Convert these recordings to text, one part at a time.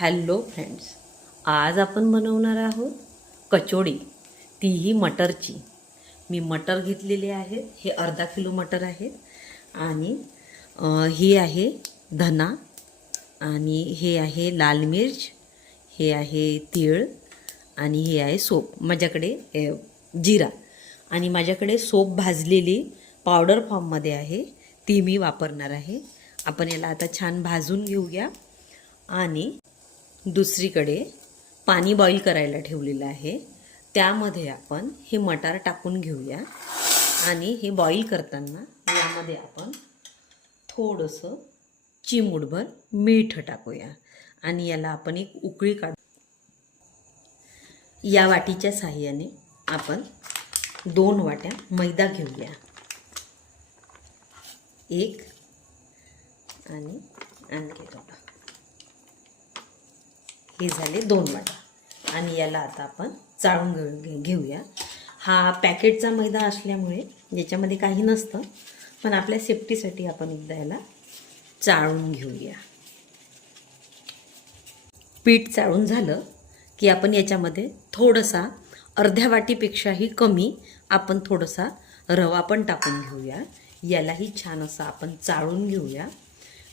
Hello friends आज आपण बनवणार आहोत कचोडी तीही मटरची. मी मटर घेतलेली आहेत हे अर्धा किलो मटर आहे आणि ही आहे धना आणि हे आहे लाल मिर्च हे आहे तीळ आणि हे आहे सोप. माझ्याकडे जिरा आणि माझ्याकडे सोप भाजलेली पावडर फॉर्ममध्ये आहे ती मी वापरणार आहे. आपण याला आता छान भाजून घेऊया आणि दुसरीकडे पाणी बॉईल करायला ठेवलेलं आहे. त्यामध्ये आपण हे मटार टाकून घेऊया. आणि हे बॉईल करताना यामध्ये आपण थोडंसं चिमूटभर मीठ टाकूया. आणि याला आपण एक उकळी काढू. या वाटीच्या साह्याने आपण दोन वाट्या मैदा घेऊया. एक आणि आणखी थोडा हे झाले दोन वाटा. आणि याला आता आपण चाळून घेऊया. हा पॅकेटचा मैदा असल्यामुळे याच्यामध्ये काही नसतं पण आपल्या सेफ्टीसाठी आपण एकदा याला चाळून घेऊया. पीठ चाळून झालं की आपण याच्यामध्ये थोडंसा अर्ध्या वाटीपेक्षाही कमी आपण थोडासा रवा पण टाकून घेऊया. यालाही छान असं आपण चाळून घेऊया.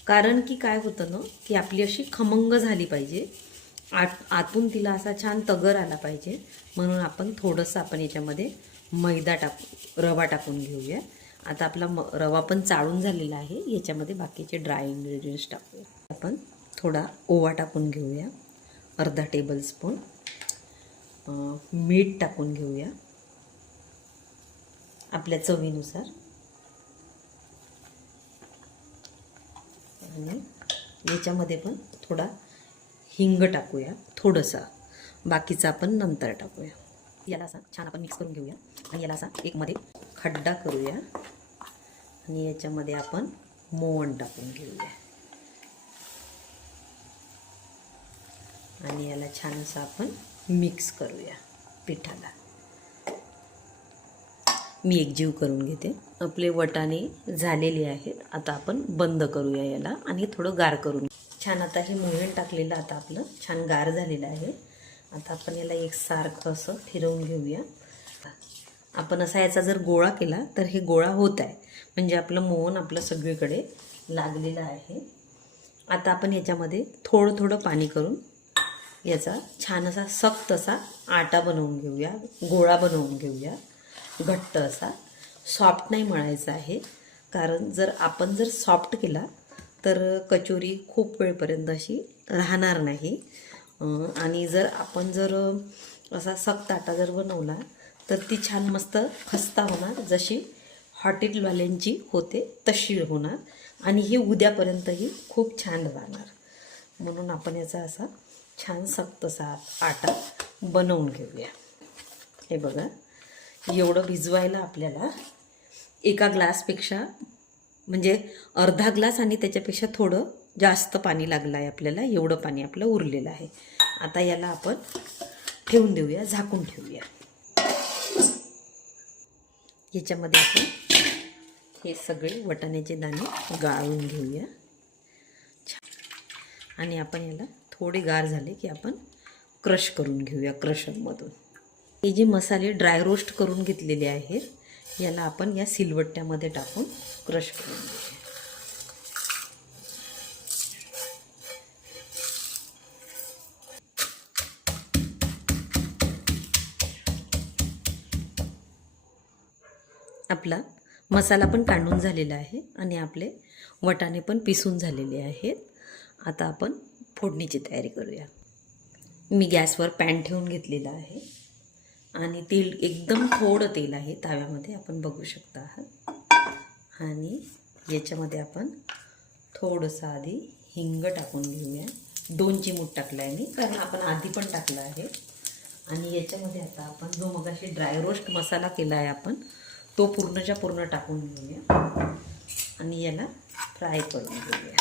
कारण की काय होतं ना की आपली अशी खमंग झाली पाहिजे. आत आतून तिला असा छान तगर आला पाहिजे. म्हणून आपण थोडंसं आपण याच्यामध्ये मैदा टाकू रवा टाकून घेऊया. आता आपला म रवा पण चाळून झालेला आहे. याच्यामध्ये बाकीचे ड्राय इन्ग्रेडियंट्स टाकूया. आपण थोडा ओवा टाकून घेऊया. अर्धा टेबलस्पून मीठ टाकून घेऊया. आपल्या चवीनुसार. आणि याच्यामध्ये पण थोडा हिंग टाकूया थोडंसं. बाकीचं आपण नंतर टाकूया. याला असा छान आपण मिक्स करून घेऊया. आणि याला असा एक मध्ये खड्डा करूया. आणि याच्यामध्ये आपण मोहन टाकून घेऊया. आणि याला छान असं आपण मिक्स करूया पिठाला. मी एक जीव करून घेते. आपले वटाणे झालेले आहेत. आता आपण बंद करूया याला आणि थोडं गार करून छान आता हे मोहन टाकलेलं आता आपलं. छान गार झालेलं आहे. आता आपण याला एक सारखं असं फिरवून घेऊया. आपण असा याचा जर गोळा केला तर हे गोळा होत आहे. म्हणजे आपलं मोहन आपलं सगळीकडे लागलेलं आहे. आता आपण याच्यामध्ये थोडं थोडं पाणी करून याचा छान असा सक्त असा आटा बनवून घेऊया. गोळा बनवून घेऊया. घट्ट असा. सॉफ्ट नाही म्हणायचं आहे. कारण जर आपण जर सॉफ्ट केला तर कचोरी खूप वेळपर्यंत अशी राहणार नाही. आणि जर आपण जर असा सक्त आटा जर बनवला तर ती छान मस्त खस्ता होणार. जशी हॉटेलवाल्यांची होते तशी होणार. आणि ही उद्यापर्यंतही खूप छान राहणार. म्हणून आपण याचा असा छान सक्त असा आटा बनवून घेऊया. हे बघा एवढं भिजवायला आपल्याला एका ग्लासपेक्षा म्हणजे अर्धा ग्लास आणि त्याच्यापेक्षा थोडं जास्त पाणी लागलं आहे आपल्याला एवढं पाणी आपलं उरलेलं आहे. आता याला आपण ठेवून देऊया झाकून ठेवूया. याच्यामध्ये आपण हे सगळे वटाण्याचे दाणे गाळून घेऊया. छान आणि आपण याला थोडे गार झाले की आपण क्रश करून घेऊया क्रशरमधून. हे जे मसाले ड्राय रोस्ट करून घेतलेले आहेत याला आपण या सिलवट्ट्यामध्ये टाकून क्रश करून घेऊया आपला मसाला पण काढून झालेला आहे आणि आपले वटाणे पण पिसून झालेले आहेत. आता आपण फोडणीची तयारी करूया. मी गॅसवर पॅन ठेवून घेतलेला आहे. आणि तेल एकदम थोडं तेल आहे तव्यामध्ये आपण बघू शकता आहात. आणि याच्यामध्ये आपण थोडंसं आधी हिंग टाकून घेऊया. दोन चिमूट टाकला आहे मी कारण आपण आधी पण टाकला आहे. आणि याच्यामध्ये आता आपण जो मगाशी ड्राय रोस्ट मसाला केला आहे आपण तो पूर्णच्या पूर्ण टाकून घेऊया. आणि याला फ्राय करून घेऊया.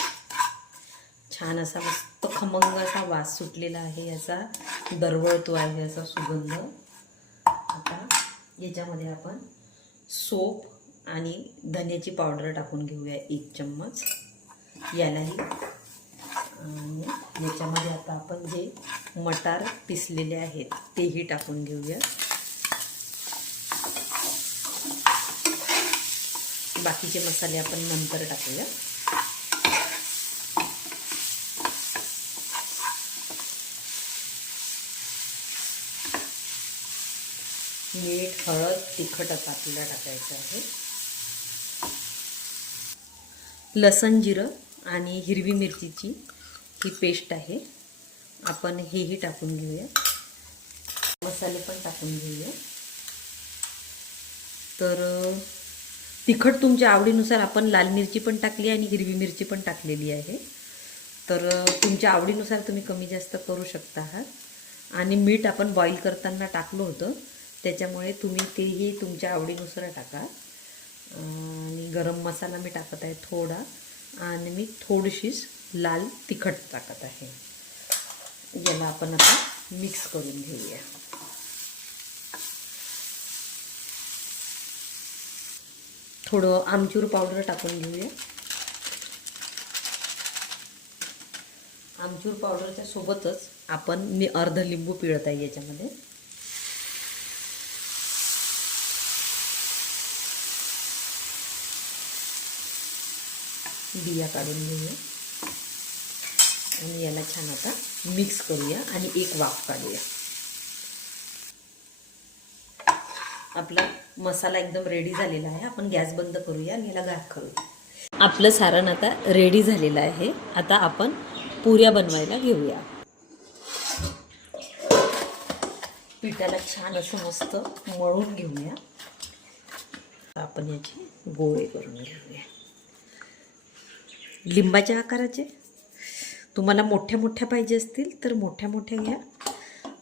छान असा मस्त खमंग असा वास सुटलेला आहे याचा दरवळतो आहे असा सुगंध. आता याच्यामध्ये आपण सोप आणि धन्याची पावडर टाकून घेऊया एक चम्मच. यालाही आणि याच्यामध्ये आता आपण जे मटार पिसलेले आहेत तेही टाकून घेऊया. बाकीचे मसाले आपण नंतर टाकूया मीठ हळद तिखट आता आपल्याला टाकायचं आहे. लसण जिरं आणि हिरवी मिरचीची ही पेस्ट आहे. आपण हेही टाकून घेऊया. मसाले पण टाकून घेऊया. तर तिखट तुमच्या आवडीनुसार आपण लाल मिरची पण टाकली आणि हिरवी मिरची पण टाकलेली आहे. तर तुमच्या आवडीनुसार तुम्ही कमी जास्त करू शकता आहात आणि मीठ आपण बॉईल करताना टाकलं होतं. त्याच्यामुळे तुम्ही तेही तुमच्या आवडीनुसार टाका. आणि गरम मसाला मी टाकत आहे थोडा. आणि मी थोडीशीच लाल तिखट टाकत आहे. याला आपण आता मिक्स करून घेऊया. थोडं आमचूर पावडर टाकून घेऊया. आमचूर पावडरच्या सोबतच आपण मी अर्ध लिंबू पिळत आहे याच्यामध्ये. बिया काढून घेऊया. आणि याला छान आता मिक्स करूया आणि एक वाफ काढूया. आपला मसाला एकदम रेडी झालेला आहे. आपण गॅस बंद करूया आणि याला गार करूया. आपलं सारण आता रेडी झालेलं आहे. आता आपण पुऱ्या बनवायला घेऊया. पिठाला छान असं मस्त मळून घेऊया. आपण याची गोळे करून घेऊया. लिंबाच्या आकाराचे. तुम्हाला मोठ्या मोठ्या पाहिजे असतील तर मोठ्या मोठ्या घ्या.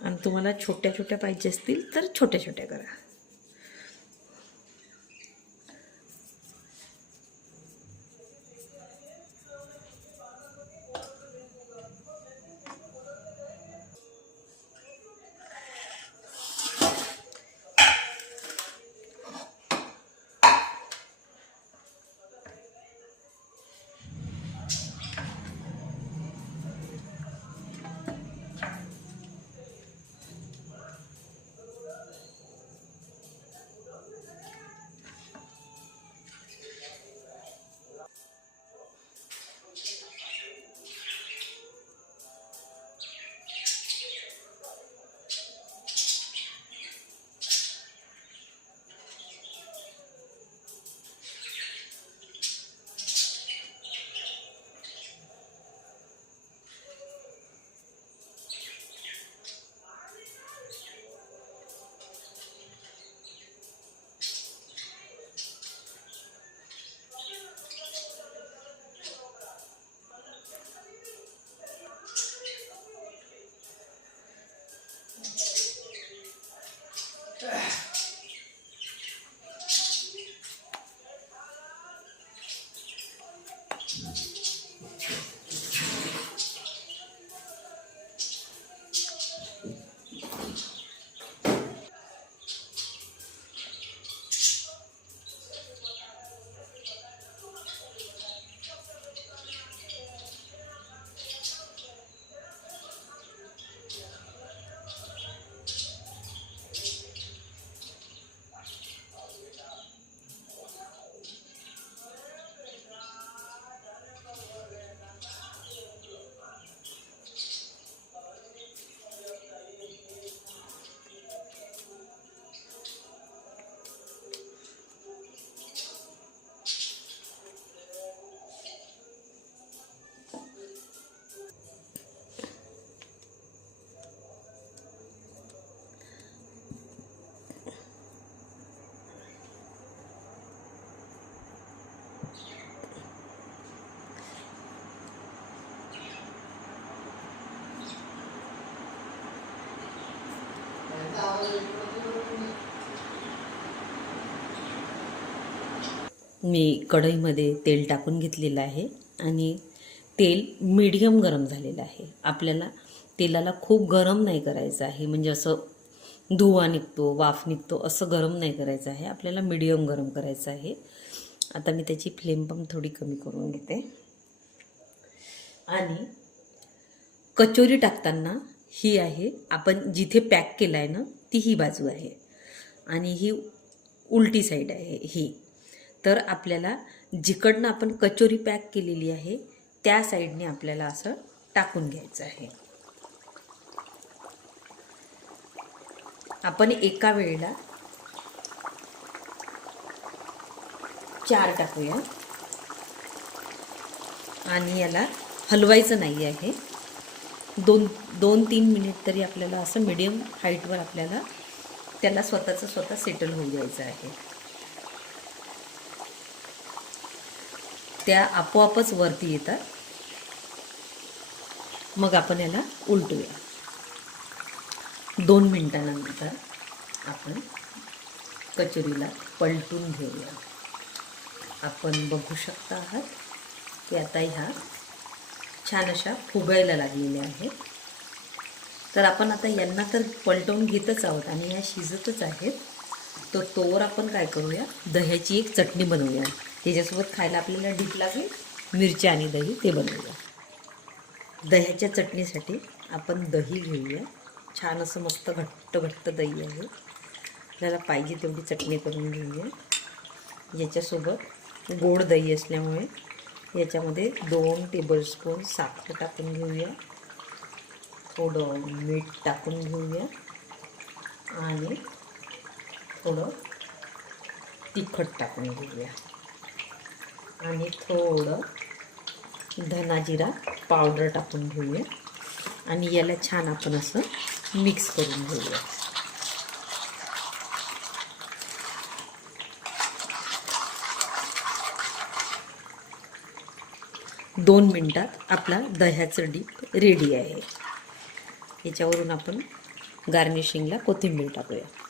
आणि तुम्हाला छोट्या छोट्या पाहिजे असतील तर छोट्या छोट्या करा. मी कढईमध्ये तेल टाकून घेतलेलं आहे आणि तेल मीडियम गरम झालेलं आहे. आपल्याला तेलाला खूप गरम नाही करायचं आहे. म्हणजे असं धुवा निघतो वाफ निघतो असं गरम नाही करायचं आहे. आपल्याला मीडियम गरम करायचं आहे. आता मी त्याची फ्लेम पण थोडी कमी करून घेते. आणि कचोरी टाकताना ही आहे आपण जिथे पॅक केलं आहे ना ती ही बाजू आहे. आणि ही उलटी साईड आहे ही. तर आपल्याला जिकडनं आपण कचोरी पॅक केलेली आहे त्या साईडने आपल्याला असं टाकून घ्यायचं आहे. आपण एका वेळेला चार टाकूया. आणि याला हलवायचं नाही आहे. दोन दोन तीन मिनिट तरी आपल्याला असं मिडियम हाईटवर आपल्याला त्याला स्वतःचं स्वतः सेटल होऊ द्यायचं आहे. त्या आपोआपच वरती येतात. मग आपण याला उलटूया. दोन मिनटानंतर आपण कचोरीला पलटून घेऊया. आपण बघू शकता आहात की आता ह्या छान अशा फुगायला लागलेल्या आहेत. तर आपण आता यांना तर पलटवून घेतच आहोत आणि ह्या शिजतच आहेत. तर तोवर आपण काय करूया? दह्याची एक चटणी बनवूया. त्याच्यासोबत खायला आपल्याला डीप लागेल मिरच्या आणि दही ते बनवूया. दह्याच्या चटणीसाठी आपण दही घेऊया. छान असं मस्त घट्ट घट्ट दही आहे. आपल्याला पाहिजे तेवढी चटणी करून घेऊया. याच्यासोबत गोड दही असल्यामुळे याच्यामध्ये दोन टेबलस्पून साखर टाकून घेऊया. थोडं मीठ टाकून घेऊया. आणि थोडं तिखट टाकून घेऊया. आणि थोडं धना जिरा पावडर टाकून घेऊया. आणि याला छान आपण असं मिक्स करून घेऊया. दोन मिनटात आपला दह्याचं डीप रेडी आहे. याच्यावरून आपण गार्निशिंगला कोथिंबीर टाकूया.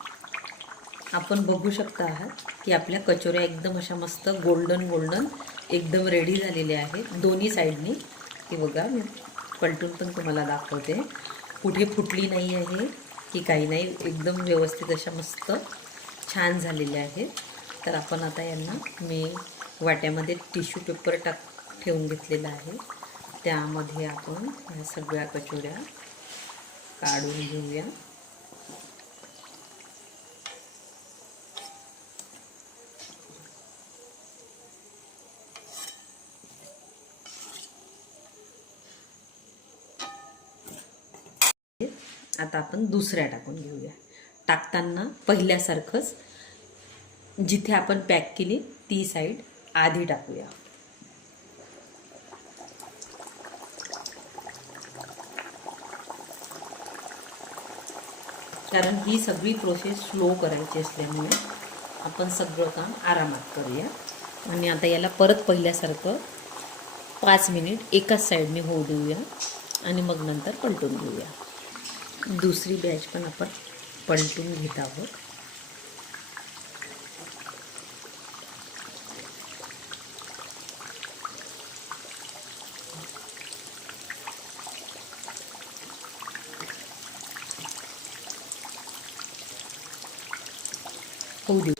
आपण बघू शकता आहात की आपल्या कचोऱ्या एकदम अशा मस्त गोल्डन गोल्डन एकदम रेडी झालेल्या आहेत. दोन्ही साईडनी की बघा मी पलटून पण तुम्हाला दाखवते. कुठे फुटली नाही आहे की काही नाही एकदम व्यवस्थित अशा मस्त छान झालेल्या आहेत. तर आपण आता यांना मी वाट्यामध्ये टिश्यू पेपर टाक ठेवून घेतलेला आहे. त्यामध्ये आपण ह्या सगळ्या कचोऱ्या काढून घेऊया. आता आपण दुसऱ्या टाकून घेऊया. टाकताना पहिल्यासारखंच जिथे आपण पॅक केली ती साईड आधी टाकूया. कारण ही सगळी प्रोसेस स्लो करायची असल्यामुळे आपण सगळं काम आरामात करूया. आणि आता याला परत पहिल्यासारखं पाच मिनिट एकाच साईडने होऊ देऊया. आणि मग नंतर पलटून घेऊया. दुसरी बॅच पण आपण पलटून घेत आहोत. होऊ देऊ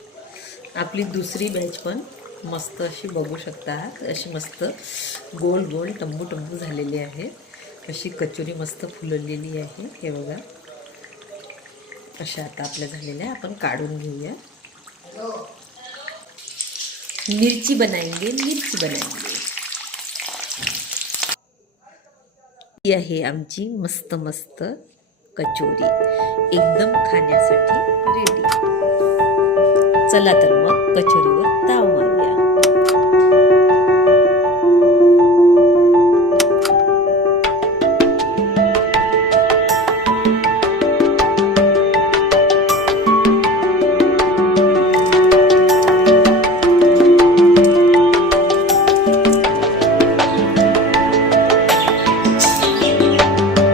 आपली दुसरी बॅच पण मस्त अशी बघू शकता. आहात अशी मस्त गोल गोल टंबू टंबू झालेली आहे. अशी कचोरी मस्त फुललेली आहे. हे बघा. अशा आता आपल्या झालेल्या आपण काढून घेऊया. मिरची बनाएंगे मिरची बनाएंगे ही आहे आमची मस्त मस्त कचोरी. एकदम खाण्यासाठी रेडी चला तर मग कचोरीवर ताव मारू.